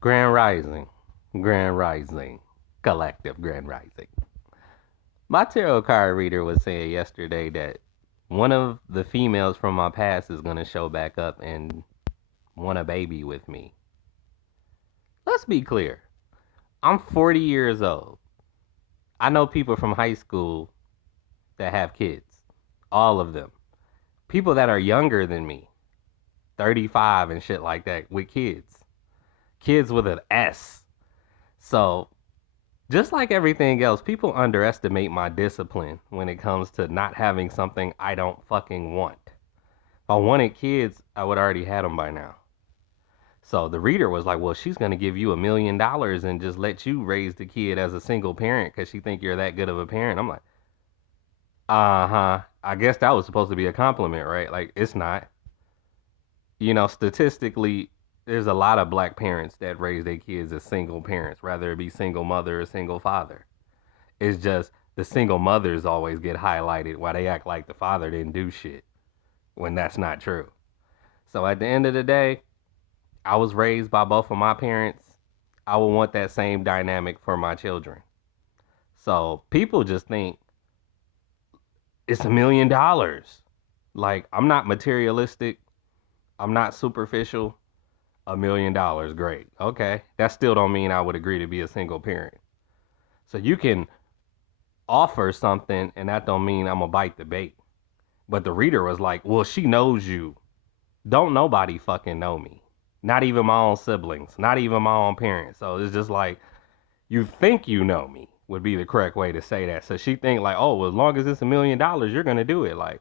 Grand Rising, Grand Rising, Collective Grand Rising. My tarot card reader was saying yesterday that one of the females from my past is going to show back up and want a baby with me. Let's be clear. I'm 40 years old. I know people from high school that have kids. All of them. People that are younger than me, 35 and shit like that, with kids. Kids with an S. So just like everything else, people underestimate my discipline when it comes to not having something I don't fucking want. If I wanted kids, I would already had them by now. So the reader was like, well, she's going to give you $1 million and just let you raise the kid as a single parent because she think you're that good of a parent. I'm like, uh-huh. I guess that was supposed to be a compliment, right? Like, it's not. Statistically, there's a lot of black parents that raise their kids as single parents, whether it be single mother or single father. It's just the single mothers always get highlighted while they act like the father didn't do shit when that's not true. So at the end of the day, I was raised by both of my parents. I would want that same dynamic for my children. So people just think it's $1 million. Like, I'm not materialistic. I'm not superficial. $1 million, great. Okay. That still don't mean I would agree to be a single parent. So you can offer something and that don't mean I'm gonna bite the bait. But the reader was like, well, she knows you. Don't nobody fucking know me. Not even my own siblings, not even my own parents. So it's just like, you think you know me would be the correct way to say that. So she think like, oh, well, as long as it's $1 million, you're gonna do it. Like,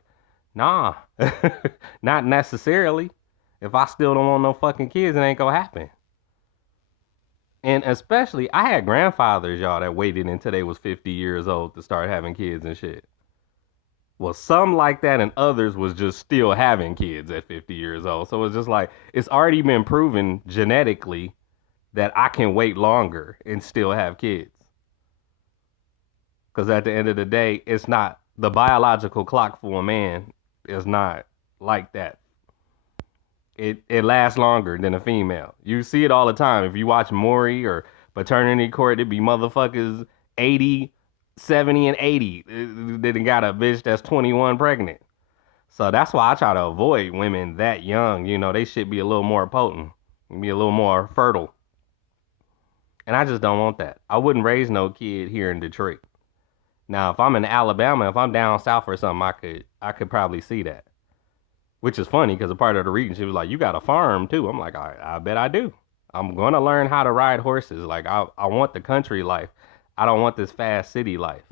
nah, not necessarily. If I still don't want no fucking kids, it ain't gonna happen. And especially, I had grandfathers, y'all, that waited until they was 50 years old to start having kids and shit. Well, some like that, and others was just still having kids at 50 years old. So it's just like, it's already been proven genetically that I can wait longer and still have kids. Because at the end of the day, it's not the biological clock for a man is not like that. It lasts longer than a female. You see it all the time. If you watch Maury or Paternity Court, it be motherfuckers 80, 70, and 80. They done got a bitch that's 21 pregnant. So that's why I try to avoid women that young. They should be a little more potent, be a little more fertile. And I just don't want that. I wouldn't raise no kid here in Detroit. Now, if I'm in Alabama, if I'm down south or something, I could probably see that. Which is funny because a part of the reading, she was like, "You got a farm too." I'm like, I bet I do. I'm gonna learn how to ride horses. Like I want the country life. I don't want this fast city life.